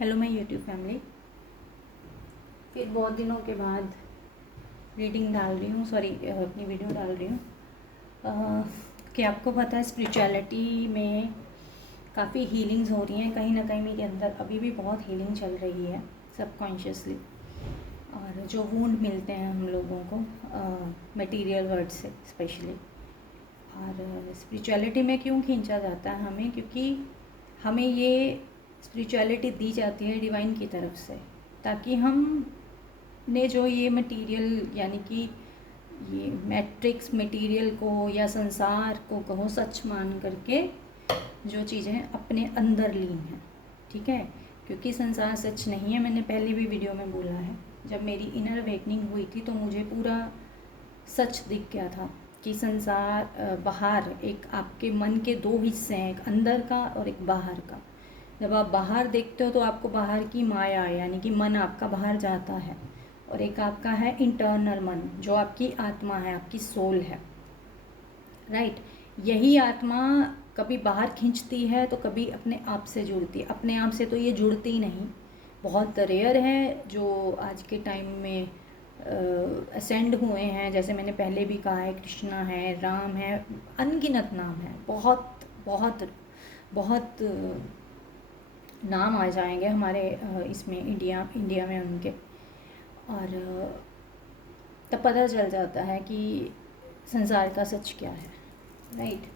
Hello my YouTube family. फिर बहुत दिनों के बाद रीडिंग डाल रही हूँ, अपनी वीडियो डाल रही हूँ कि आपको पता है स्पिरिचुअलिटी में काफ़ी हीलिंग्स हो रही हैं। कहीं ना कहीं मेरे अंदर अभी भी बहुत हीलिंग चल रही है सबकॉन्शियसली, और जो वूंड मिलते हैं हम लोगों को मटेरियल वर्ड से स्पेशली। और स्पिरिचुअलिटी में क्यों खींचा जाता है हमें, क्योंकि हमें ये स्पिरिचुअलिटी दी जाती है डिवाइन की तरफ से, ताकि हम ने जो ये मटेरियल यानी कि ये मैट्रिक्स मटेरियल को या संसार को कहो सच मान करके जो चीज़ें अपने अंदर ली हैं, ठीक है। क्योंकि संसार सच नहीं है, मैंने पहले भी वीडियो में बोला है। जब मेरी इनर अवेकनिंग हुई थी तो मुझे पूरा सच दिख गया था कि संसार बाहर एक आपके मन के दो हिस्से हैं, एक अंदर का और एक बाहर का। जब आप बाहर देखते हो तो आपको बाहर की माया यानी कि मन आपका बाहर जाता है, और एक आपका है इंटरनल मन जो आपकी आत्मा है, आपकी सोल है, राइट। यही आत्मा कभी बाहर खींचती है तो कभी अपने आप से जुड़ती है। अपने आप से तो ये जुड़ती ही नहीं, बहुत रेयर है जो आज के टाइम में असेंड हुए हैं। जैसे मैंने पहले भी कहा है, कृष्णा है, राम है, अनगिनत नाम है, बहुत बहुत बहुत नाम आ जाएंगे हमारे इसमें इंडिया में उनके। और तब पता चल जाता है कि संसार का सच क्या है, राइट।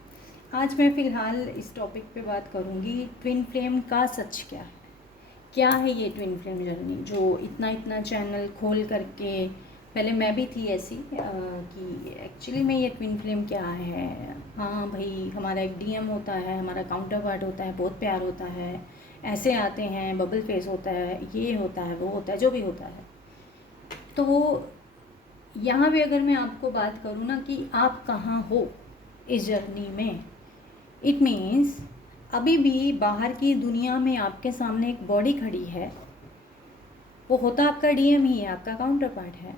आज मैं फ़िलहाल इस टॉपिक पे बात करूँगी, ट्विन फ्लेम का सच क्या है ये ट्विन फ्लेम जर्नी जो इतना चैनल खोल करके। पहले मैं भी थी ऐसी कि एक्चुअली में ये ट्विन फ्लेम क्या है। हाँ भाई, हमारा एक डीएम होता है, हमारा काउंटर पार्ट होता है, बहुत प्यार होता है, ऐसे आते हैं, बबल फेस होता है, ये होता है, वो होता है, जो भी होता है। तो वो यहाँ भी अगर मैं आपको बात करूँ ना कि आप कहाँ हो इस जर्नी में, इट मीन्स अभी भी बाहर की दुनिया में आपके सामने एक बॉडी खड़ी है, वो होता आपका डीएम ही है, आपका काउंटर पार्ट है,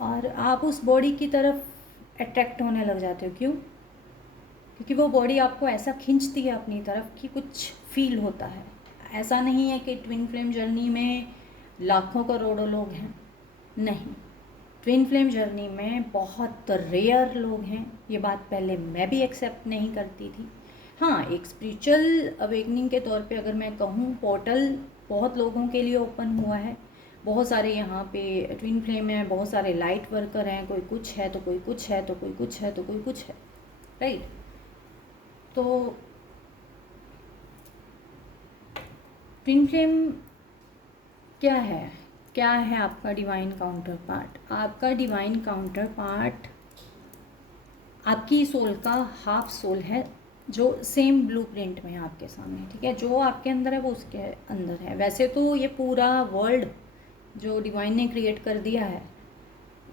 और आप उस बॉडी की तरफ अट्रैक्ट होने लग जाते हो। क्यों? क्योंकि वो बॉडी आपको ऐसा खींचती है अपनी तरफ कि कुछ फील होता है। ऐसा नहीं है कि ट्विन फ्लेम जर्नी में लाखों करोड़ों लोग हैं, नहीं। ट्विन फ्लेम जर्नी में बहुत रेयर लोग हैं। ये बात पहले मैं भी एक्सेप्ट नहीं करती थी। हाँ, एक स्पिरिचुअल अवेकनिंग के तौर पे अगर मैं कहूँ, पोर्टल बहुत लोगों के लिए ओपन हुआ है। बहुत सारे यहाँ पे ट्विन फ्लेम हैं, बहुत सारे लाइट वर्कर हैं, कोई कुछ है तो कोई कुछ है तो कोई कुछ है तो कोई कुछ है, राइट। तो ट्विन फ्लेम क्या है आपका डिवाइन काउंटर पार्ट। आपका डिवाइन काउंटर पार्ट आपकी सोल का हाफ सोल है, जो सेम ब्लूप्रिंट में है आपके सामने, ठीक है। जो आपके अंदर है वो उसके अंदर है। वैसे तो ये पूरा वर्ल्ड जो डिवाइन ने क्रिएट कर दिया है,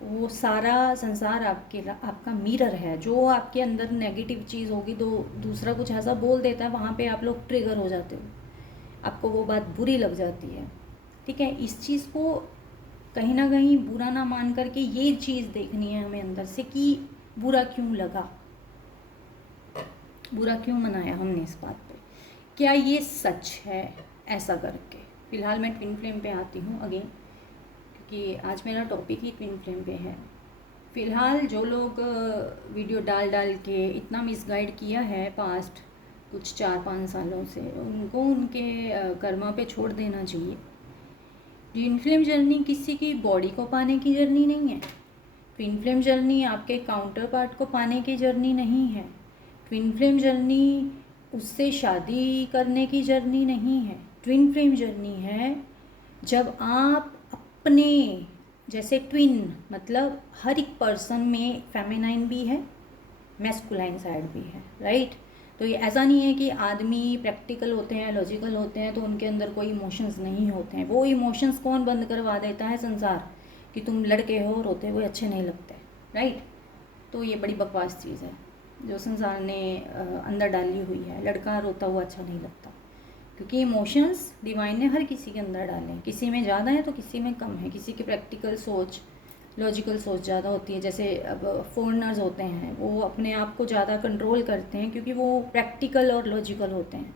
वो सारा संसार आपका मिरर है। जो आपके अंदर नेगेटिव चीज़ होगी तो दूसरा कुछ ऐसा बोल देता है, वहाँ पे आप लोग ट्रिगर हो जाते हो, आपको वो बात बुरी लग जाती है, ठीक है। इस चीज़ को कहीं ना कहीं बुरा ना मान करके ये चीज़ देखनी है हमें अंदर से कि बुरा क्यों लगा, बुरा क्यों मनाया हमने इस बात पे, क्या ये सच है, ऐसा करके। फ़िलहाल मैं ट्विन फ्लेम पे आती हूँ अगेन, क्योंकि आज मेरा टॉपिक ही ट्विन फ्लेम पे है। फ़िलहाल जो लोग वीडियो डाल के इतना मिसगाइड किया है पास्ट कुछ 4-5 सालों से, उनको उनके कर्मा पे छोड़ देना चाहिए। ट्विन फ्लेम जर्नी किसी की बॉडी को पाने की जर्नी नहीं है। ट्विन फ्लेम जर्नी आपके काउंटर पार्ट को पाने की जर्नी नहीं है। ट्विन फ्लेम जर्नी उससे शादी करने की जर्नी नहीं है। ट्विन फ्लेम जर्नी है जब आप अपने जैसे ट्विन, मतलब हर एक पर्सन में फेमिनाइन भी है, मैस्कुलाइन साइड भी है, राइट। तो ये ऐसा नहीं है कि आदमी प्रैक्टिकल होते हैं, लॉजिकल होते हैं तो उनके अंदर कोई इमोशंस नहीं होते हैं। वो इमोशंस कौन बंद करवा देता है? संसार, कि तुम लड़के हो, रोते हुए अच्छे नहीं लगते, राइट। तो ये बड़ी बकवास चीज़ है जो संसार ने अंदर डाली हुई है। लड़का रोता हुआ अच्छा नहीं लगता, क्योंकि इमोशंस डिवाइन ने हर किसी के अंदर डाले हैं। किसी में ज़्यादा है तो किसी में कम है। किसी की प्रैक्टिकल सोच, लॉजिकल सोच ज़्यादा होती है। जैसे अब फॉरेनर्स होते हैं, वो अपने आप को ज़्यादा कंट्रोल करते हैं क्योंकि वो प्रैक्टिकल और लॉजिकल होते हैं।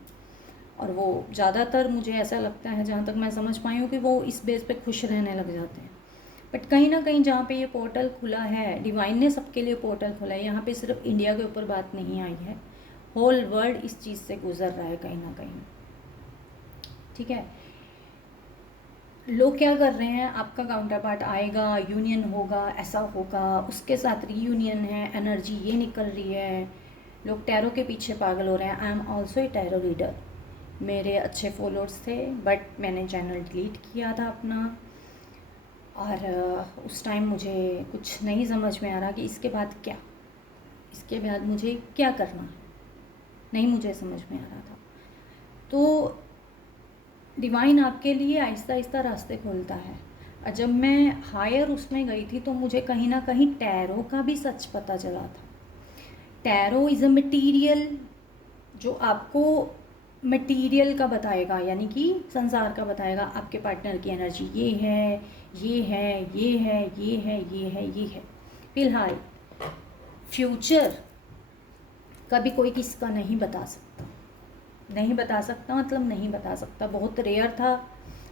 और वो ज़्यादातर मुझे ऐसा लगता है, जहाँ तक मैं समझ पाई हूँ, कि वो इस बेस पे खुश रहने लग जाते हैं। बट कहीं ना कहीं जहाँ पे ये पोर्टल खुला है, डिवाइन ने सबके लिए पोर्टल खुला है, यहाँ पे सिर्फ इंडिया के ऊपर बात नहीं आई है, होल वर्ल्ड इस चीज़ से गुजर रहा है कहीं ना कहीं। ठीक है, लोग क्या कर रहे हैं, आपका काउंटर पार्ट आएगा, यूनियन होगा, ऐसा होगा, उसके साथ रीयूनियन है, एनर्जी ये निकल रही है, लोग टैरो के पीछे पागल हो रहे हैं। I am also a tarot reader, मेरे अच्छे फॉलोअर्स थे, बट मैंने चैनल डिलीट किया था अपना, और उस टाइम मुझे कुछ नहीं समझ में आ रहा कि इसके बाद क्या, इसके बाद मुझे क्या करना है, नहीं मुझे समझ में आ रहा था। तो डिवाइन आपके लिए आहिस्ता आहिस्ता रास्ते खोलता है। और जब मैं हायर उसमें गई थी तो मुझे कहीं ना कहीं टैरो का भी सच पता चला था। टैरो इज़ अ मटीरियल, जो आपको मटीरियल का बताएगा, यानी कि संसार का बताएगा, आपके पार्टनर की एनर्जी ये है, ये है, ये है, ये है, ये है, ये है। फिलहाल फ्यूचर कभी कोई किसका नहीं बता सकता, नहीं बता सकता, मतलब नहीं बता सकता। बहुत रेयर था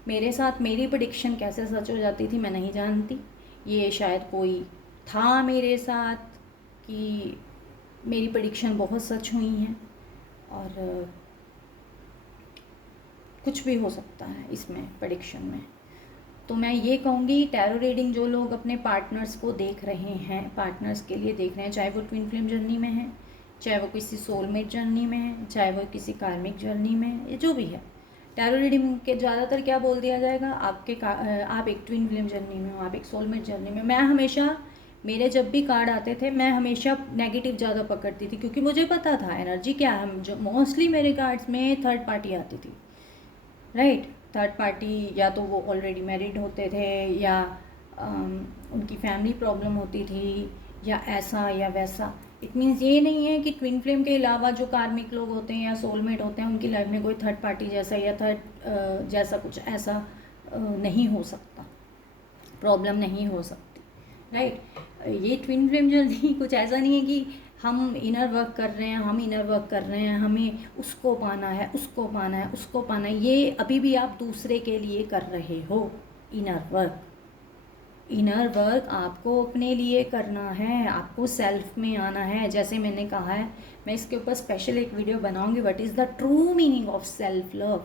मेरे साथ, मेरी प्रेडिक्शन कैसे सच हो जाती थी मैं नहीं जानती। ये शायद कोई था मेरे साथ कि मेरी प्रेडिक्शन बहुत सच हुई हैं, और कुछ भी हो सकता है इसमें प्रेडिक्शन में। तो मैं ये कहूँगी, टैरो रीडिंग जो लोग अपने पार्टनर्स को देख रहे हैं, पार्टनर्स के लिए देख रहे हैं, चाहे वो ट्विन फ्लेम जर्नी में है, चाहे वो किसी सोलमेट जर्नी में है, चाहे वो किसी कार्मिक जर्नी में है, ये जो भी है, टैरो रीडिंग के ज़्यादातर क्या बोल दिया जाएगा, आप एक ट्विन फ्लेम जर्नी में हो, आप एक सोलमेट जर्नी में। मैं हमेशा, मेरे जब भी कार्ड आते थे मैं हमेशा नेगेटिव ज़्यादा पकड़ती थी, क्योंकि मुझे पता था एनर्जी क्या है। जो मोस्टली मेरे कार्ड्स में थर्ड पार्टी आती थी, राइट। थर्ड पार्टी या तो वो ऑलरेडी मैरिड होते थे, या उनकी फैमिली प्रॉब्लम होती थी, या ऐसा या वैसा। इट मीन्स ये नहीं है कि ट्विन फ्लेम के अलावा जो कार्मिक लोग होते हैं या सोलमेट होते हैं उनकी लाइफ में कोई थर्ड पार्टी जैसा या थर्ड जैसा कुछ ऐसा नहीं हो सकता, प्रॉब्लम नहीं हो सकती, राइट। ये ट्विन फ्लेम जर्नी कुछ ऐसा नहीं है कि हम इनर वर्क कर रहे हैं, हम इनर वर्क कर रहे हैं, हमें उसको पाना है, उसको पाना है, उसको पाना है। ये अभी भी आप दूसरे के लिए कर रहे हो इनर वर्क। इनर वर्क आपको अपने लिए करना है, आपको सेल्फ में आना है। जैसे मैंने कहा है, मैं इसके ऊपर स्पेशल एक वीडियो बनाऊंगी, what is the true meaning of self love,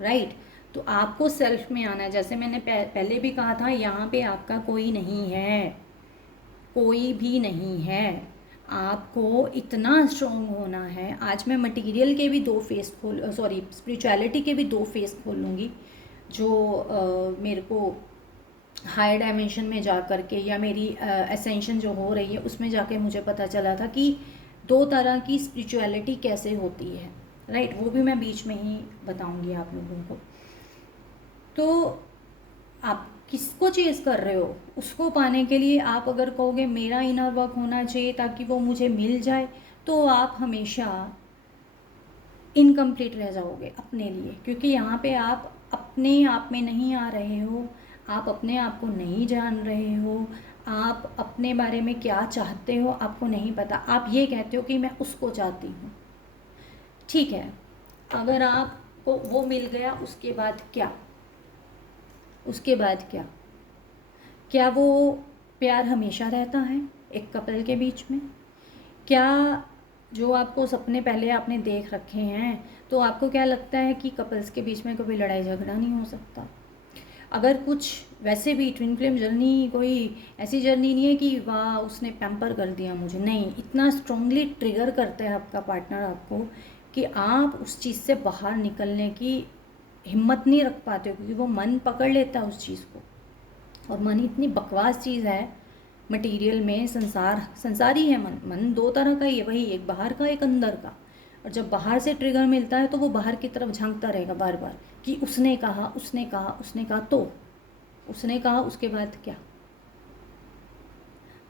right. तो आपको सेल्फ में आना है। जैसे मैंने पहले भी कहा था, यहाँ पे आपका कोई नहीं है, कोई भी नहीं है। आपको इतना स्ट्रॉन्ग होना है। आज मैं मटेरियल के भी दो फेस स्पिरिचुअलिटी के भी दो फेस खोलूँगी, जो मेरे को हायर डायमेंशन में जा कर के, या मेरी एसेंशन जो हो रही है उसमें जाके मुझे पता चला था कि दो तरह की स्पिरिचुअलिटी कैसे होती है, राइट। वो भी मैं बीच में ही बताऊंगी आप लोगों को। तो आप किसको चेज़ कर रहे हो, उसको पाने के लिए आप अगर कहोगे मेरा इनर वर्क होना चाहिए ताकि वो मुझे मिल जाए, तो आप हमेशा इनकम्प्लीट रह जाओगे अपने लिए, क्योंकि यहाँ पे आप अपने आप में नहीं आ रहे हो, आप अपने आप को नहीं जान रहे हो, आप अपने बारे में क्या चाहते हो आपको नहीं पता। आप ये कहते हो कि मैं उसको चाहती हूँ, ठीक है। अगर आपको वो मिल गया, उसके बाद क्या, उसके बाद क्या, क्या वो प्यार हमेशा रहता है एक कपल के बीच में? क्या जो आपको सपने पहले आपने देख रखे हैं, तो आपको क्या लगता है कि कपल्स के बीच में कभी लड़ाई झगड़ा नहीं हो सकता? अगर कुछ वैसे भी ट्विन फ्लेम जर्नी कोई ऐसी जर्नी नहीं है कि वाह उसने पैम्पर कर दिया मुझे, नहीं। इतना स्ट्रांगली ट्रिगर करता है आपका पार्टनर आपको कि आप उस चीज़ से बाहर निकलने की हिम्मत नहीं रख पाते हो, क्योंकि वो मन पकड़ लेता है उस चीज़ को। और मन इतनी बकवास चीज़ है मटेरियल में, संसारी है मन। मन दो तरह का ही है, वही एक बाहर का एक अंदर का। और जब बाहर से ट्रिगर मिलता है तो वो बाहर की तरफ झांकता रहेगा बार बार कि उसने कहा, उसने कहा, उसने कहा, तो उसने कहा, उसके बाद क्या।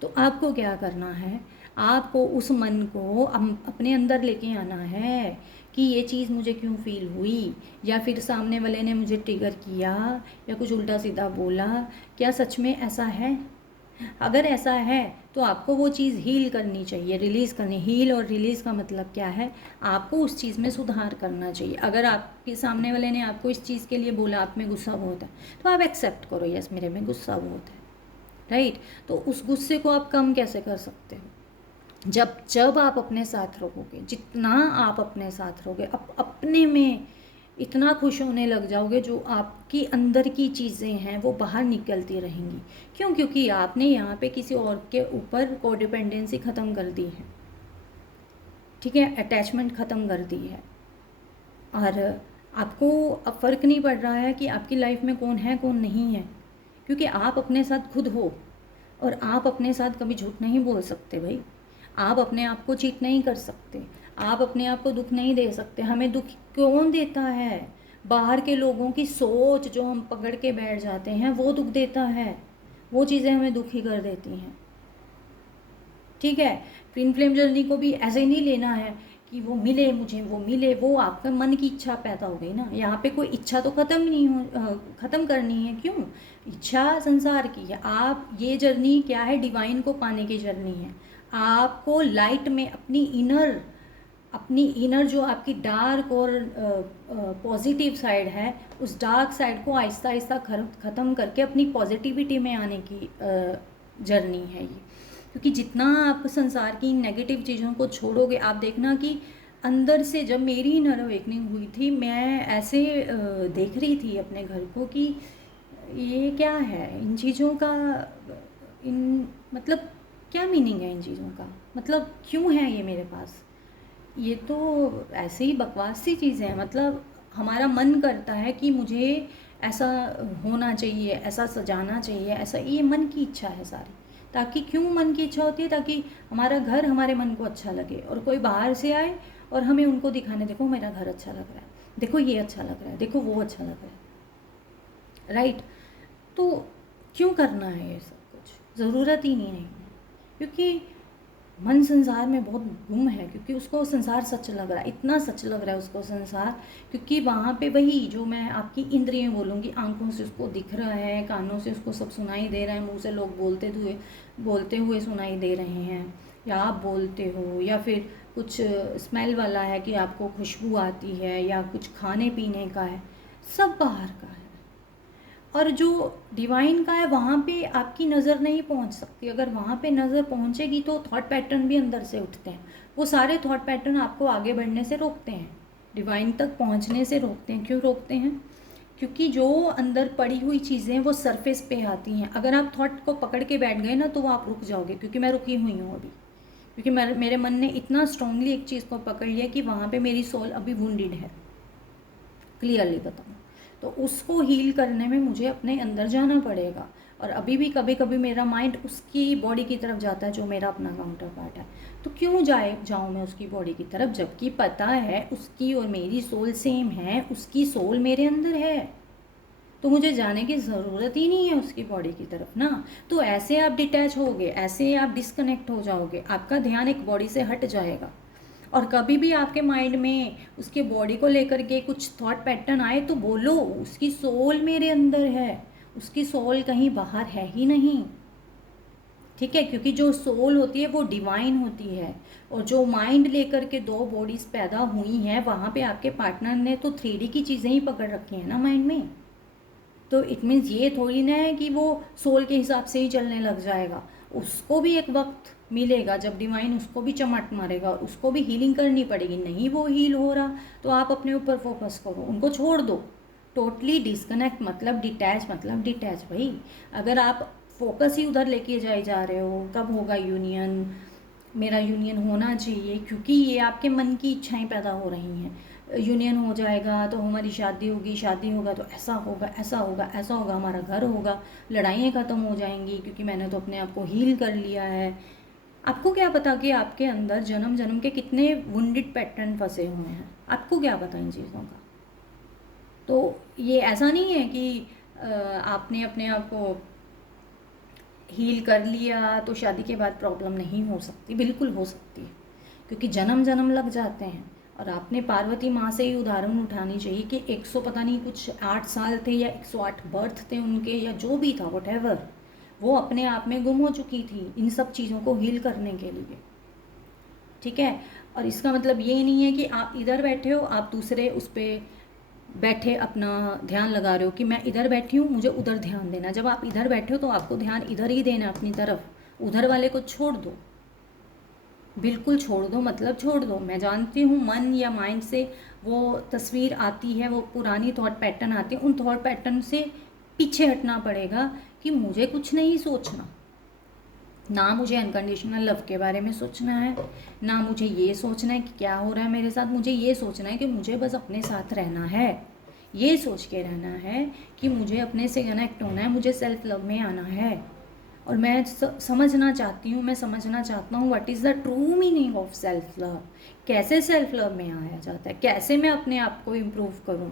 तो आपको क्या करना है, आपको उस मन को अपने अंदर लेके आना है कि ये चीज़ मुझे क्यों फील हुई, या फिर सामने वाले ने मुझे ट्रिगर किया या कुछ उल्टा सीधा बोला, क्या सच में ऐसा है? अगर ऐसा है तो आपको वो चीज़ हील करनी चाहिए, रिलीज़ करनी। हील और रिलीज़ का मतलब क्या है, आपको उस चीज़ में सुधार करना चाहिए। अगर आपके सामने वाले ने आपको इस चीज़ के लिए बोला आप में गुस्सा बहुत है, तो आप एक्सेप्ट करो, यस मेरे में गुस्सा बहुत है, राइट। तो उस गुस्से को आप कम कैसे कर सकते हो, जब आप अपने साथ रहोगे, जितना आप अपने साथ रहोगे, अपने में इतना खुश होने लग जाओगे, जो आपकी अंदर की चीज़ें हैं वो बाहर निकलती रहेंगी। क्यों? क्योंकि आपने यहाँ पे किसी और के ऊपर कोडिपेंडेंसी ख़त्म कर दी है, ठीक है, अटैचमेंट ख़त्म कर दी है। और आपको अब फ़र्क नहीं पड़ रहा है कि आपकी लाइफ में कौन है कौन नहीं है, क्योंकि आप अपने साथ खुद हो। और आप अपने साथ कभी झूठ नहीं बोल सकते भाई। आप अपने आप को चीट नहीं कर सकते, आप अपने आप को दुख नहीं दे सकते। हमें दुख कौन देता है? बाहर के लोगों की सोच जो हम पकड़ के बैठ जाते हैं वो दुख देता है, वो चीज़ें हमें दुखी कर देती हैं, ठीक है। ट्विन फ्लेम जर्नी को भी ऐसे ही नहीं लेना है कि वो मिले मुझे, वो मिले, वो आपका मन की इच्छा पैदा हो गई ना। यहाँ पे कोई इच्छा तो ख़त्म नहीं हो, ख़त्म करनी है। क्यों? इच्छा संसार की है। आप ये जर्नी क्या है, डिवाइन को पाने की जर्नी है। आपको लाइट में अपनी इनर जो आपकी डार्क और पॉजिटिव साइड है, उस डार्क साइड को आहिस्ता आहिस्ता ख़त्म करके अपनी पॉजिटिविटी में आने की जर्नी है ये। क्योंकि जितना आप संसार की नेगेटिव चीज़ों को छोड़ोगे, आप देखना कि अंदर से, जब मेरी इनर अवेकनिंग हुई थी, मैं ऐसे देख रही थी अपने घर को कि ये क्या है, इन चीज़ों का, इन मतलब क्या मीनिंग है इन चीज़ों का, मतलब क्यों है ये मेरे पास, ये तो ऐसे ही बकवास सी चीज़ें हैं। मतलब हमारा मन करता है कि मुझे ऐसा होना चाहिए, ऐसा सजाना चाहिए, ऐसा, ये मन की इच्छा है सारी। ताकि क्यों मन की इच्छा होती है? ताकि हमारा घर हमारे मन को अच्छा लगे, और कोई बाहर से आए और हमें उनको दिखाने, देखो मेरा घर अच्छा लग रहा है, देखो ये अच्छा लग रहा है, देखो वो अच्छा लग रहा है, राइट। तो क्यों करना है ये सब कुछ? ज़रूरत ही नहीं है। क्योंकि मन संसार में बहुत गुम है, क्योंकि उसको संसार सच लग रहा है, इतना सच लग रहा है उसको संसार, क्योंकि वहाँ पे वही जो मैं आपकी इंद्रियाँ बोलूँगी, आंखों से उसको दिख रहा है, कानों से उसको सब सुनाई दे रहा है, मुंह से लोग बोलते हुए सुनाई दे रहे हैं, या आप बोलते हो, या फिर कुछ स्मेल वाला है कि आपको खुशबू आती है, या कुछ खाने पीने का है, सब बाहर का है। और जो डिवाइन का है वहाँ पे आपकी नज़र नहीं पहुँच सकती। अगर वहाँ पे नज़र पहुँचेगी तो थॉट पैटर्न भी अंदर से उठते हैं, वो सारे थॉट पैटर्न आपको आगे बढ़ने से रोकते हैं, डिवाइन तक पहुँचने से रोकते हैं। क्यों रोकते हैं? क्योंकि जो अंदर पड़ी हुई चीज़ें वो सरफेस पे आती हैं। अगर आप थॉट को पकड़ के बैठ गए ना तो वो आप रुक जाओगे, क्योंकि मैं रुकी हुई हूँ अभी, क्योंकि मेरे मन ने इतना स्ट्रांगली एक चीज़ को पकड़ लिया कि वहाँ पे मेरी सोल अभी वुंडेड है, क्लियरली बताऊँ तो उसको हील करने में मुझे अपने अंदर जाना पड़ेगा। और अभी भी कभी कभी मेरा माइंड उसकी बॉडी की तरफ जाता है, जो मेरा अपना काउंटर पार्ट है। तो क्यों जाऊँ मैं उसकी बॉडी की तरफ, जबकि पता है उसकी और मेरी सोल सेम है, उसकी सोल मेरे अंदर है, तो मुझे जाने की ज़रूरत ही नहीं है उसकी बॉडी की तरफ ना। तो ऐसे आप डिटैच होगे, ऐसे आप डिस्कनेक्ट हो जाओगे, आपका ध्यान एक बॉडी से हट जाएगा। और कभी भी आपके माइंड में उसके बॉडी को लेकर के कुछ थॉट पैटर्न आए तो बोलो उसकी सोल मेरे अंदर है, उसकी सोल कहीं बाहर है ही नहीं, ठीक है। क्योंकि जो सोल होती है वो डिवाइन होती है, और जो माइंड लेकर के दो बॉडीज़ पैदा हुई हैं, वहाँ पे आपके पार्टनर ने तो 3D की चीज़ें ही पकड़ रखी हैं ना माइंड में। तो इट मीन्स ये थोड़ी ना है कि वो सोल के हिसाब से ही चलने लग जाएगा। उसको भी एक वक्त मिलेगा जब डिवाइन उसको भी चमट मारेगा, और उसको भी हीलिंग करनी पड़ेगी। नहीं वो हील हो रहा तो आप अपने ऊपर फोकस करो, उनको छोड़ दो। टोटली डिस्कनेक्ट मतलब डिटैच भाई। अगर आप फोकस ही उधर लेके जाए जा रहे हो, कब होगा यूनियन, मेरा यूनियन होना चाहिए, क्योंकि ये आपके मन की इच्छाएं पैदा हो रही हैं। यूनियन हो जाएगा तो हमारी शादी होगी, शादी होगा तो ऐसा होगा, ऐसा होगा, ऐसा होगा, हमारा घर होगा, लड़ाइयाँ ख़त्म हो जाएंगी, क्योंकि मैंने तो अपने आप को हील कर लिया है। आपको क्या पता कि आपके अंदर जन्म जन्म के कितने वुंडेड पैटर्न फंसे हुए हैं, आपको क्या पता इन चीज़ों का। तो ये ऐसा नहीं है कि आपने अपने आप को हील कर लिया तो शादी के बाद प्रॉब्लम नहीं हो सकती, बिल्कुल हो सकती है, क्योंकि जन्म जन्म लग जाते हैं। और आपने पार्वती माँ से ही उदाहरण उठानी चाहिए कि 100 पता नहीं कुछ 8 साल थे, या 108 बर्थ थे उनके, या जो भी था वट एवर, वो अपने आप में गुम हो चुकी थी इन सब चीज़ों को हील करने के लिए। ठीक है, और इसका मतलब ये नहीं है कि आप इधर बैठे हो, आप दूसरे उस पर बैठे अपना ध्यान लगा रहे हो कि मैं इधर बैठी हूँ, मुझे उधर ध्यान देना। जब आप इधर बैठे हो तो आपको ध्यान इधर ही देना अपनी तरफ, उधर वाले को छोड़ दो, बिल्कुल छोड़ दो, मतलब छोड़ दो। मैं जानती हूँ मन या माइंड से वो तस्वीर आती है, वो पुरानी थॉट पैटर्न आती है, उन थॉट पैटर्न से पीछे हटना पड़ेगा कि मुझे कुछ नहीं सोचना, ना मुझे अनकंडीशनल लव के बारे में सोचना है, ना मुझे ये सोचना है कि क्या हो रहा है मेरे साथ। मुझे ये सोचना है कि मुझे बस अपने साथ रहना है, ये सोच के रहना है कि मुझे अपने से कनेक्ट होना है, मुझे सेल्फ लव में आना है। और मैं समझना चाहती हूँ, मैं समझना चाहता हूँ what is the true meaning of self love. कैसे सेल्फ लव में आया जाता है, कैसे मैं अपने आप को इम्प्रूव करूँ।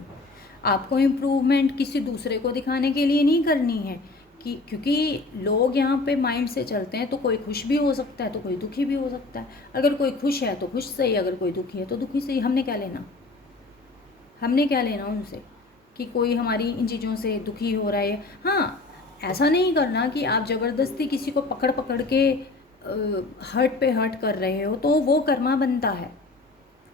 आपको इम्प्रूवमेंट किसी दूसरे को दिखाने के लिए नहीं करनी है, कि क्योंकि लोग यहाँ पे माइंड से चलते हैं, तो कोई खुश भी हो सकता है तो कोई दुखी भी हो सकता है। अगर कोई खुश है तो खुश सही, अगर कोई दुखी है तो दुखी सही। हमने क्या लेना, हमने क्या लेना उनसे कि कोई हमारी इन चीज़ों से दुखी हो रहा है। हाँ, ऐसा नहीं करना कि आप ज़बरदस्ती किसी को पकड़ पकड़ के हर्ट पे हर्ट कर रहे हो, तो वो कर्मा बनता है,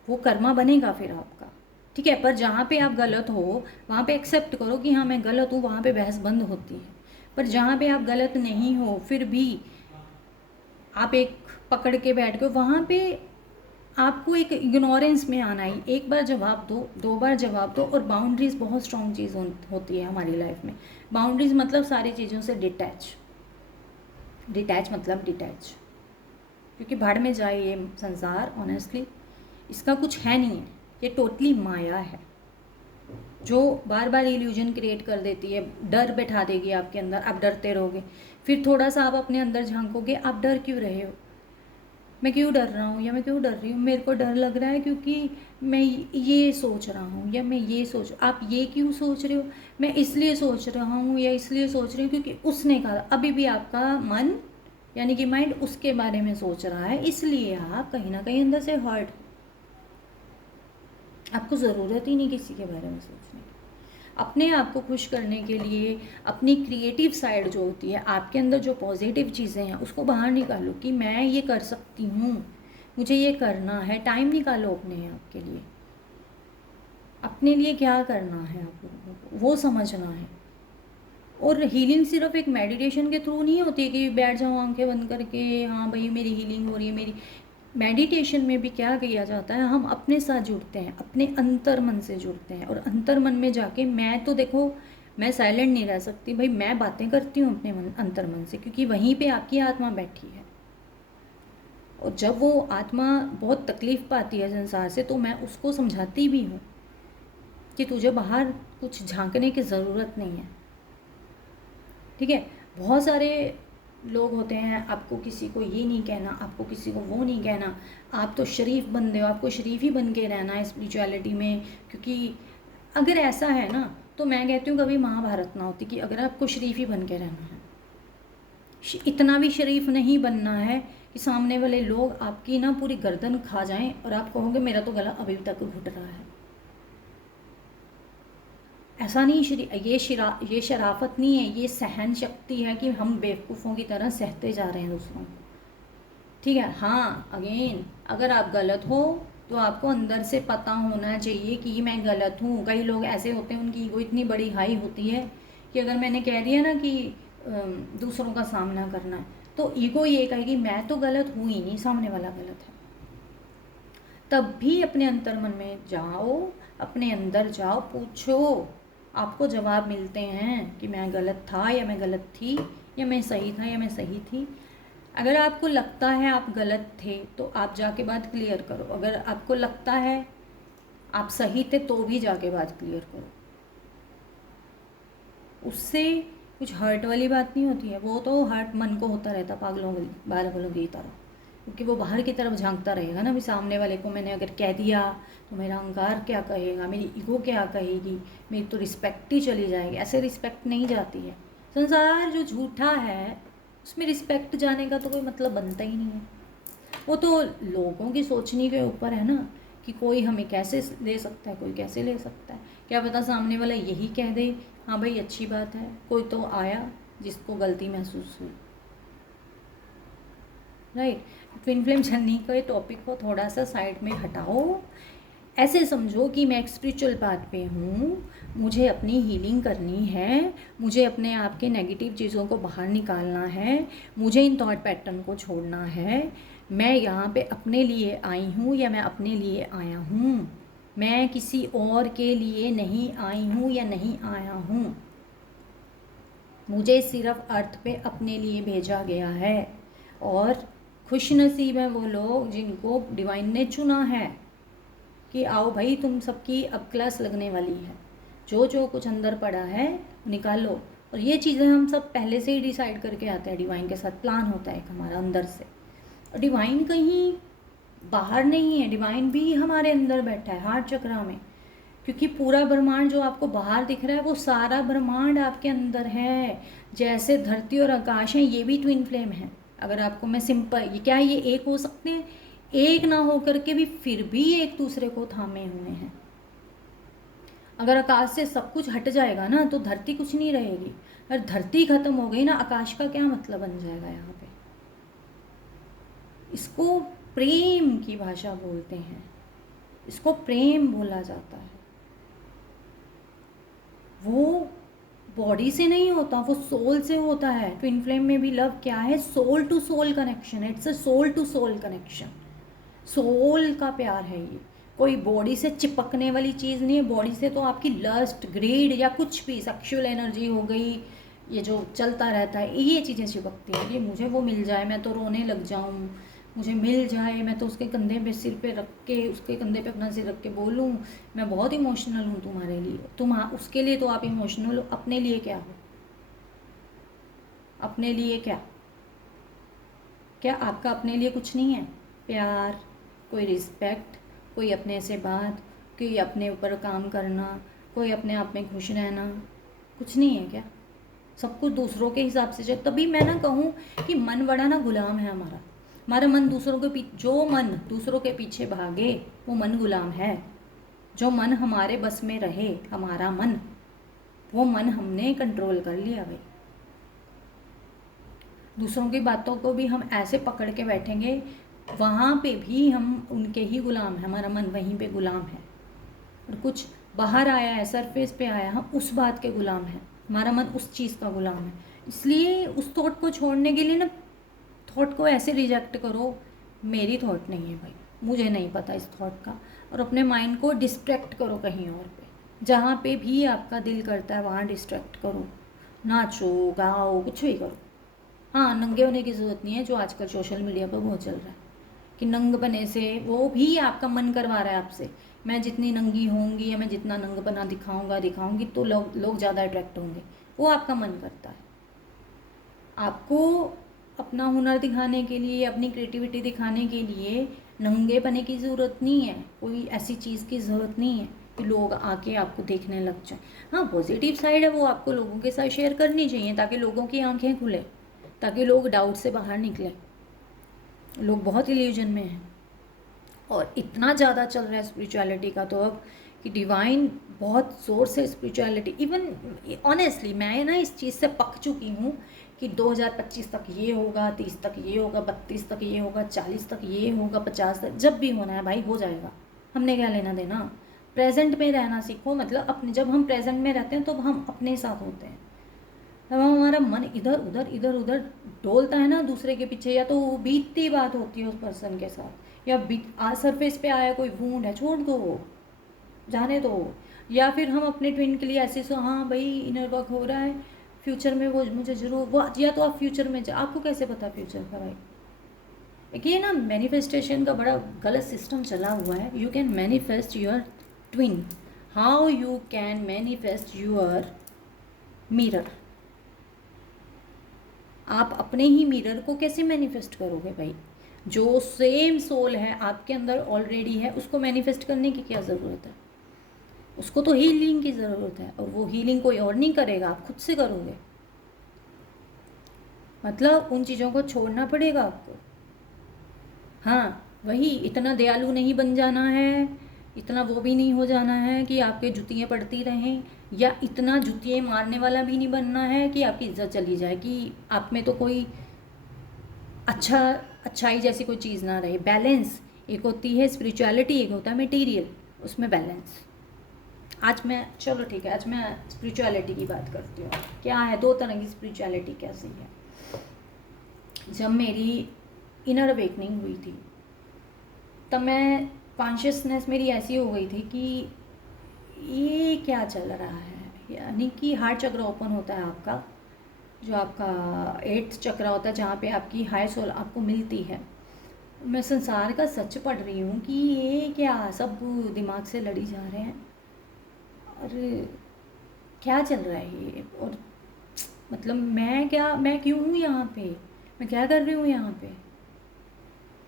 वो कर्मा बनेगा फिर आपका। ठीक है, पर जहाँ पे आप गलत हो वहाँ पे एक्सेप्ट करो कि हाँ मैं गलत हूँ, वहाँ पे बहस बंद होती है। पर जहाँ पे आप गलत नहीं हो फिर भी आप एक पकड़ के बैठ गए, वहाँ पे आपको एक इग्नोरेंस में आना ही। एक बार जवाब दो, दो बार जवाब दो। और बाउंड्रीज बहुत स्ट्रॉन्ग चीज़ होती है हमारी लाइफ में। बाउंड्रीज मतलब सारी चीज़ों से डिटैच, डिटैच मतलब डिटैच, क्योंकि भाड़ में जाए ये संसार, ऑनेस्टली इसका कुछ है नहीं है, ये टोटली माया है जो बार बार इल्यूजन क्रिएट कर देती है, डर बैठा देगी आपके अंदर, आप डरते रहोगे। फिर थोड़ा सा आप अपने अंदर झांकोगे, आप डर क्यों रहे हो, मैं क्यों डर रहा हूँ या मैं क्यों डर रही हूँ, मेरे को डर लग रहा है क्योंकि मैं ये सोच रहा हूँ या मैं ये सोच, आप ये क्यों सोच रहे हो, मैं इसलिए सोच रहा हूँ या इसलिए सोच रही हूँ क्योंकि उसने कहा। अभी भी आपका मन यानी कि माइंड उसके बारे में सोच रहा है, इसलिए आप कहीं ना कहीं अंदर से हर्ट। आपको ज़रूरत ही नहीं किसी के बारे में सोचने की। अपने आप को खुश करने के लिए अपनी क्रिएटिव साइड जो होती है, आपके अंदर जो पॉजिटिव चीज़ें हैं उसको बाहर निकालो कि मैं ये कर सकती हूँ, मुझे ये करना है। टाइम निकालो अपने आप के लिए, अपने लिए क्या करना है आप लोगों को वो समझना है। और हीलिंग सिर्फ एक मेडिटेशन के थ्रू नहीं होती है कि बैठ जाओ आंखें बंद करके, हाँ भाई मेरी हीलिंग हो रही है। मेरी मेडिटेशन में भी क्या किया जाता है, हम अपने साथ जुड़ते हैं, अपने अंतर मन से जुड़ते हैं। और अंतर मन में जाके, मैं तो देखो मैं साइलेंट नहीं रह सकती भाई, मैं बातें करती हूँ अपने अंतर मन से, क्योंकि वहीं पे आपकी आत्मा बैठी है। और जब वो आत्मा बहुत तकलीफ़ पाती है संसार से, तो मैं उसको समझाती भी हूँ कि तुझे बाहर कुछ झांकने की ज़रूरत नहीं है। ठीक है, बहुत सारे लोग होते हैं, आपको किसी को ये नहीं कहना, आपको किसी को वो नहीं कहना, आप तो शरीफ बंदे हो, आपको शरीफ ही बन के रहना है स्पिरिचुअलिटी में। क्योंकि अगर ऐसा है ना, तो मैं कहती हूँ कभी महाभारत ना होती, कि अगर आपको शरीफ ही बन के रहना है, इतना भी शरीफ नहीं बनना है कि सामने वाले लोग आपकी ना पूरी गर्दन खा जाएं और आप कहोगे मेरा तो गला अभी तक घुट रहा है। ऐसा नहीं, ये शराफत नहीं है, ये सहन शक्ति है कि हम बेवकूफ़ों की तरह सहते जा रहे हैं दूसरों को। ठीक है, हाँ अगेन अगर आप गलत हो तो आपको अंदर से पता होना चाहिए कि मैं गलत हूँ। कई लोग ऐसे होते हैं, उनकी ईगो इतनी बड़ी हाई होती है कि अगर मैंने कह दिया ना कि दूसरों का सामना करना है, तो ईगो ये कहेगी मैं तो गलत हूँ ही नहीं, सामने वाला गलत है। तब भी अपने अंतर मन में जाओ, अपने अंदर जाओ, पूछो, आपको जवाब मिलते हैं कि मैं गलत था या मैं गलत थी, या मैं सही था या मैं सही थी। अगर आपको लगता है आप गलत थे तो आप जाके बात क्लियर करो। अगर आपको लगता है आप सही थे तो भी जाके बात क्लियर करो। उससे कुछ हर्ट वाली बात नहीं होती है, वो तो हर्ट मन को होता रहता पागलों की तरह, क्योंकि वो बाहर की तरफ झांकता रहेगा ना। भी सामने वाले को मैंने अगर कह दिया तो मेरा अहंकार क्या कहेगा, मेरी ईगो क्या कहेगी, मेरी तो रिस्पेक्ट ही चली जाएगी। ऐसे रिस्पेक्ट नहीं जाती है। संसार जो झूठा है उसमें रिस्पेक्ट जाने का तो कोई मतलब बनता ही नहीं है। वो तो लोगों की सोचने के ऊपर है ना, कि कोई हमें कैसे ले सकता है, कोई कैसे ले सकता है। क्या पता सामने वाला यही कह दे, हाँ भाई अच्छी बात है, कोई तो आया जिसको गलती महसूस हुई, राइट। ट्विन फ्लेम जर्नी के टॉपिक को थोड़ा सा साइड में हटाओ, ऐसे समझो कि मैं एक स्पिरिचुअल पाथ पे हूँ, मुझे अपनी हीलिंग करनी है, मुझे अपने आप के नेगेटिव चीज़ों को बाहर निकालना है, मुझे इन थॉट पैटर्न को छोड़ना है। मैं यहाँ पे अपने लिए आई हूँ या मैं अपने लिए आया हूँ, मैं किसी और के लिए नहीं आई हूँ या नहीं आया हूँ। मुझे सिर्फ अर्थ पे अपने लिए भेजा गया है, और खुशनसीब हैं वो लोग जिनको डिवाइन ने चुना है कि आओ भाई तुम सबकी अब क्लास लगने वाली है, जो जो कुछ अंदर पड़ा है निकालो। और ये चीज़ें हम सब पहले से ही डिसाइड करके आते हैं, डिवाइन के साथ प्लान होता है एक हमारा अंदर से। और डिवाइन कहीं बाहर नहीं है, डिवाइन भी हमारे अंदर बैठा है हार्ट चक्रा में, क्योंकि पूरा ब्रह्मांड जो आपको बाहर दिख रहा है वो सारा ब्रह्मांड आपके अंदर है। जैसे धरती और आकाश हैं, ये भी ट्विन फ्लेम है। अगर आपको मैं सिंपल, ये क्या ये एक हो सकते हैं? एक ना हो करके भी फिर भी एक दूसरे को थामे हुए हैं। अगर आकाश से सब कुछ हट जाएगा ना तो धरती कुछ नहीं रहेगी, और धरती खत्म हो गई ना आकाश का क्या मतलब बन जाएगा यहाँ पे। इसको प्रेम की भाषा बोलते हैं, इसको प्रेम बोला जाता है। वो बॉडी से नहीं होता, वो सोल से होता है। ट्विन फ्लेम में भी लव क्या है? Soul to soul connection, it's a soul to soul connection. Soul का प्यार है ये, कोई बॉडी से चिपकने वाली चीज़ नहीं है। बॉडी से तो आपकी लस्ट, ग्रीड या कुछ भी सेक्सुअल एनर्जी हो गई, ये जो चलता रहता है, ये चीज़ें चिपकती हैं। ये मुझे वो मिल जाए मैं तो रोने लग जाऊँ, मुझे मिल जाए मैं तो उसके कंधे पे सिर पे रख के, उसके कंधे पे अपना सिर रख के बोलूँ मैं बहुत इमोशनल हूँ तुम्हारे लिए। तुम उसके लिए तो आप इमोशनल हो, अपने लिए क्या हो? अपने लिए क्या? क्या आपका अपने लिए कुछ नहीं है? प्यार, कोई रिस्पेक्ट, कोई अपने से बात, कोई अपने ऊपर काम करना, कोई अपने आप में खुश रहना, कुछ नहीं है क्या? सब कुछ दूसरों के हिसाब से चल। तभी मैं ना कहूँ कि मन बड़ा ना गुलाम है हमारा। हमारा मन दूसरों के पीछे, जो मन दूसरों के पीछे भागे वो मन गुलाम है। जो मन हमारे बस में रहे, हमारा मन, वो मन हमने कंट्रोल कर लिया भाई। दूसरों की बातों को भी हम ऐसे पकड़ के बैठेंगे, वहाँ पे भी हम उनके ही गुलाम हैं, हमारा मन वहीं पे गुलाम है। और कुछ बाहर आया है, सरफेस पे आया, हम उस बात के गुलाम हैं, हमारा मन उस चीज़ का गुलाम है। इसलिए उस थॉट को छोड़ने के लिए ना, थॉट को ऐसे रिजेक्ट करो, मेरी थॉट नहीं है भाई, मुझे नहीं पता इस थॉट का, और अपने माइंड को डिस्ट्रैक्ट करो कहीं और पे। जहाँ पे भी आपका दिल करता है वहाँ डिस्ट्रैक्ट करो, नाचो गाओ, कुछ भी करो। हाँ, नंगे होने की ज़रूरत नहीं है, जो आजकल सोशल मीडिया पर बहुत चल रहा है कि नंगपने से वो भी आपका मन करवा रहा है आपसे। मैं जितनी नंगी होंगी या मैं जितना नंगपना दिखाऊंगी तो लोग ज़्यादा अट्रैक्ट होंगे, वो आपका मन करता है। आपको अपना हुनर दिखाने के लिए, अपनी क्रिएटिविटी दिखाने के लिए नंगेपने की ज़रूरत नहीं है, कोई ऐसी चीज़ की ज़रूरत नहीं है कि लोग आके आपको देखने लग जाए। हाँ, पॉजिटिव साइड है वो आपको लोगों के साथ शेयर करनी चाहिए ताकि लोगों की आंखें खुले, ताकि लोग डाउट से बाहर निकलें। लोग बहुत इल्यूजन में हैं और इतना ज़्यादा चल रहा है स्पिरिचुअलिटी का तो अब, कि डिवाइन बहुत ज़ोर से स्पिरिचुअलिटी, इवन ऑनेस्टली मैं ना इस चीज़ से पक चुकी हूँ कि 2025 तक ये होगा, 30 तक ये होगा, 32 तक ये होगा, 40 तक ये होगा, 50 तक, जब भी होना है भाई हो जाएगा, हमने क्या लेना देना। प्रेजेंट में रहना सीखो, मतलब अपने, जब हम प्रेजेंट में रहते हैं तो हम अपने साथ होते हैं। तब हमारा मन इधर उधर डोलता है ना दूसरे के पीछे, या तो बीतती बात होती है उस पर्सन के साथ, या सरफेस पे आया कोई वूंड है, छोड़ दो, जाने दो। या फिर हम अपने ट्विन के लिए ऐसे सो, हाँ भाई इनर वर्क हो रहा है, फ्यूचर में वो मुझे जरूर वो, या तो आप फ्यूचर में आपको कैसे पता फ्यूचर का भाई? एक ये ना मैनिफेस्टेशन का बड़ा गलत सिस्टम चला हुआ है। You can manifest your twin, how you can manifest your mirror? आप अपने ही मिरर को कैसे मैनिफेस्ट करोगे भाई? जो सेम सोल है आपके अंदर ऑलरेडी है, उसको मैनिफेस्ट करने की क्या ज़रूरत है? उसको तो हीलिंग की ज़रूरत है, और वो हीलिंग कोई और नहीं करेगा, आप खुद से करोगे। मतलब उन चीज़ों को छोड़ना पड़ेगा आपको। हाँ, वही, इतना दयालु नहीं बन जाना है, इतना वो भी नहीं हो जाना है कि आपके जुतियाँ पड़ती रहें, या इतना जुतिए मारने वाला भी नहीं बनना है कि आपकी इज्जत चली जाए, कि आप में तो कोई अच्छाई जैसी कोई चीज़ ना रहे। बैलेंस, एक होती है स्पिरिचुअलिटी, एक होता है मटेरियल, उसमें बैलेंस। आज मैं, चलो ठीक है, आज मैं स्पिरिचुअलिटी की बात करती हूँ। क्या है, दो तरह की स्पिरिचुअलिटी कैसी है। जब मेरी इनर अवेकनिंग हुई थी तब मैं, कॉन्शियसनेस मेरी ऐसी हो गई थी कि ये क्या चल रहा है, यानी कि हार्ट चक्र ओपन होता है आपका, जो आपका 8th चक्र होता है, जहाँ पे आपकी हाई सोल आपको मिलती है। मैं संसार का सच पढ़ रही हूँ कि ये क्या सब दिमाग से लड़ी जा रहे हैं, और क्या चल रहा है ये, और मतलब मैं क्यों हूँ यहाँ पे, मैं क्या कर रही हूँ यहाँ पे,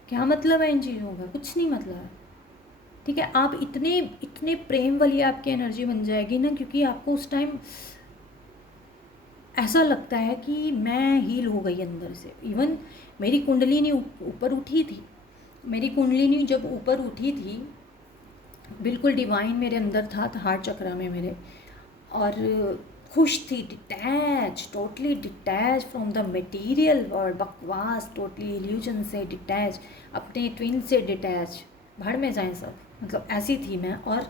क्या मतलब है इन चीज़ों का, कुछ नहीं मतलब है। ठीक है, आप इतने इतने प्रेम वाली आपकी एनर्जी बन जाएगी ना, क्योंकि आपको उस टाइम ऐसा लगता है कि मैं हील हो गई अंदर से। इवन मेरी कुंडलिनी ऊपर उठी थी, मेरी कुंडलिनी जब ऊपर उठी थी, बिल्कुल डिवाइन मेरे अंदर था हार्ट चक्र में मेरे, और खुश थी, detach, totally detach from the material world, बकवास, टोटली इल्यूजन से डिटैच, अपने ट्विन से डिटैच, भड़ में जाएं सब, मतलब ऐसी थी मैं। और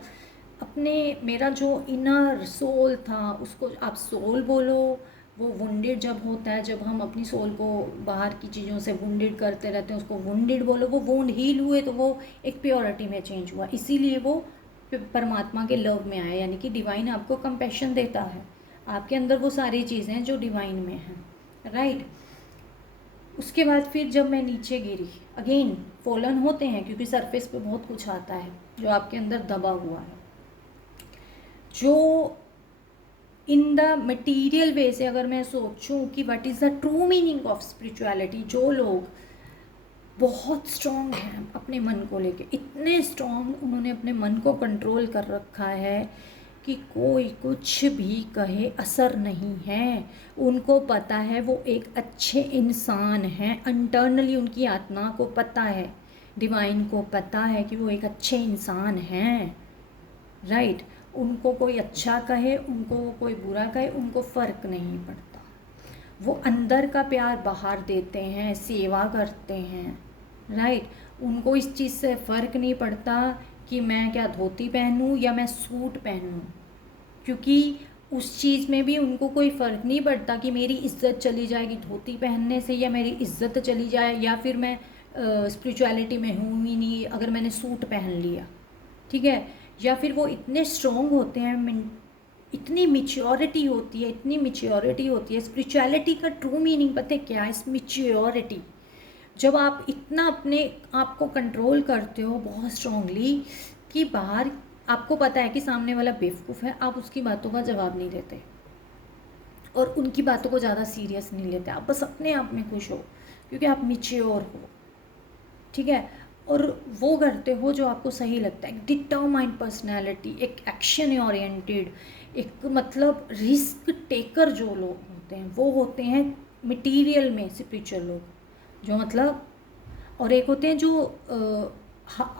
अपने, मेरा जो इनर सोल था, उसको आप सोल बोलो, वो वुंडेड जब होता है, जब हम अपनी सोल को बाहर की चीज़ों से वुंडेड करते रहते हैं, उसको वुंडेड बोलो। वो वुंड हील हुए तो वो एक प्योरिटी में चेंज हुआ, इसीलिए वो परमात्मा के लव में आया, यानी कि डिवाइन आपको कंपैशन देता है। आपके अंदर वो सारी चीज़ें जो डिवाइन में हैं, राइट। उसके बाद फिर जब मैं नीचे गिरी, अगेन फॉलन होते हैं, क्योंकि सरफेस पे बहुत कुछ आता है जो आपके अंदर दबा हुआ है, जो इन द मटीरियल वे से अगर मैं सोचूं कि what is the true meaning of spirituality. जो लोग बहुत स्ट्रॉन्ग हैं अपने मन को लेके, इतने स्ट्रॉन्ग, उन्होंने अपने मन को कंट्रोल कर रखा है कि कोई कुछ भी कहे असर नहीं है। उनको पता है वो एक अच्छे इंसान हैं, इंटरनली उनकी आत्मा को पता है, डिवाइन को पता है कि वो एक अच्छे इंसान हैं, राइट। उनको कोई अच्छा कहे, उनको कोई बुरा कहे, उनको फ़र्क नहीं पड़ता। वो अंदर का प्यार बाहर देते हैं, सेवा करते हैं, राइट। उनको इस चीज़ से फ़र्क नहीं पड़ता कि मैं क्या धोती पहनूं या मैं सूट पहनूं, क्योंकि उस चीज़ में भी उनको कोई फ़र्क नहीं पड़ता कि मेरी इज्जत चली जाएगी धोती पहनने से, या मेरी इज्जत चली जाए, या फिर मैं स्पिरिचुअलिटी में हूँ ही नहीं अगर मैंने सूट पहन लिया, ठीक है। या फिर वो इतने स्ट्रॉन्ग होते हैं, इतनी मिच्योरिटी होती है, इतनी मिच्योरिटी होती है। स्पिरिचुअलिटी का ट्रू मीनिंग पता है क्या है? मिच्योरिटी। जब आप इतना अपने आप को कंट्रोल करते हो बहुत स्ट्रांगली कि बाहर आपको पता है कि सामने वाला बेवकूफ़ है, आप उसकी बातों का जवाब नहीं देते और उनकी बातों को ज़्यादा सीरियस नहीं लेते, आप बस अपने आप में खुश हो क्योंकि आप मिच्योर हो, ठीक है। और वो करते हो जो आपको सही लगता है। एक डिटरमाइंड पर्सनैलिटी, एक एक्शन ओरिएंटेड, एक मतलब रिस्क टेकर जो लोग होते हैं वो होते हैं मटीरियल में स्पिरिचुअल लोग, जो मतलब, और एक होते हैं जो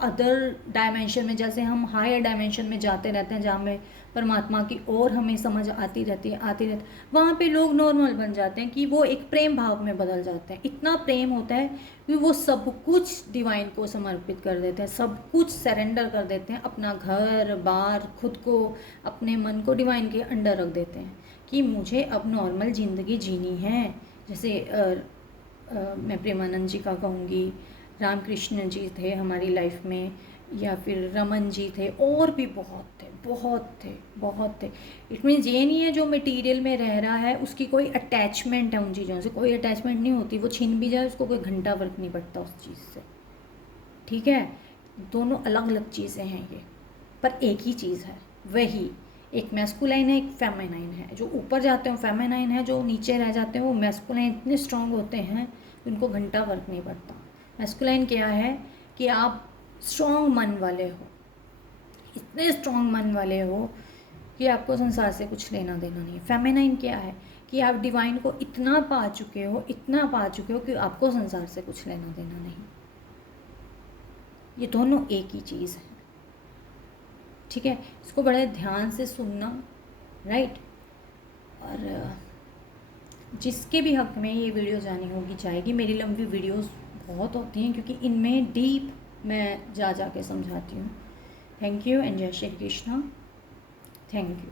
अदर डायमेंशन में, जैसे हम हायर डायमेंशन में जाते रहते हैं जहाँ में परमात्मा की और हमें समझ आती रहती है, वहाँ पे लोग नॉर्मल बन जाते हैं कि वो एक प्रेम भाव में बदल जाते हैं। इतना प्रेम होता है कि वो सब कुछ डिवाइन को समर्पित कर देते हैं, सब कुछ सरेंडर कर देते हैं, अपना घर बार, खुद को, अपने मन को डिवाइन के अंडर रख देते हैं कि मुझे अब नॉर्मल ज़िंदगी जीनी है। जैसे मैं प्रेमानंद जी का कहूँगी, रामकृष्ण जी थे हमारी लाइफ में, या फिर रमन जी थे, और भी बहुत थे, बहुत थे, बहुत थे। इट मीन्स ये नहीं है जो मटेरियल में रह रहा है उसकी कोई अटैचमेंट है, उन चीज़ों से कोई अटैचमेंट नहीं होती, वो छीन भी जाए उसको कोई घंटा फर्क नहीं पड़ता उस चीज़ से, ठीक है। दोनों अलग अलग चीज़ें हैं ये, पर एक ही चीज़ है, वही एक मैस्कुलाइन है, एक फेमिनाइन है। जो ऊपर जाते हैं फेमिनाइन है, जो नीचे रह जाते हैं वो मैस्कुलाइन। इतने स्ट्रांग होते हैं उनको घंटा फर्क नहीं पड़ता। मैस्कुलाइन क्या है कि आप स्ट्रॉन्ग मन वाले हो, इतने स्ट्रॉन्ग मन वाले हो कि आपको संसार से कुछ लेना देना नहीं है। फेमिनाइन क्या है कि आप डिवाइन को इतना पा चुके हो, इतना पा चुके हो कि आपको संसार से कुछ लेना देना नहीं। ये दोनों एक ही चीज़ है, ठीक है। इसको बड़े ध्यान से सुनना, राइट। और जिसके भी हक में ये वीडियो जानी होगी जाएगी। मेरी लंबी वीडियोस बहुत होती हैं क्योंकि इनमें डीप मैं जा के समझाती हूँ। थैंक यू एंड जय श्री कृष्णा। Thank you.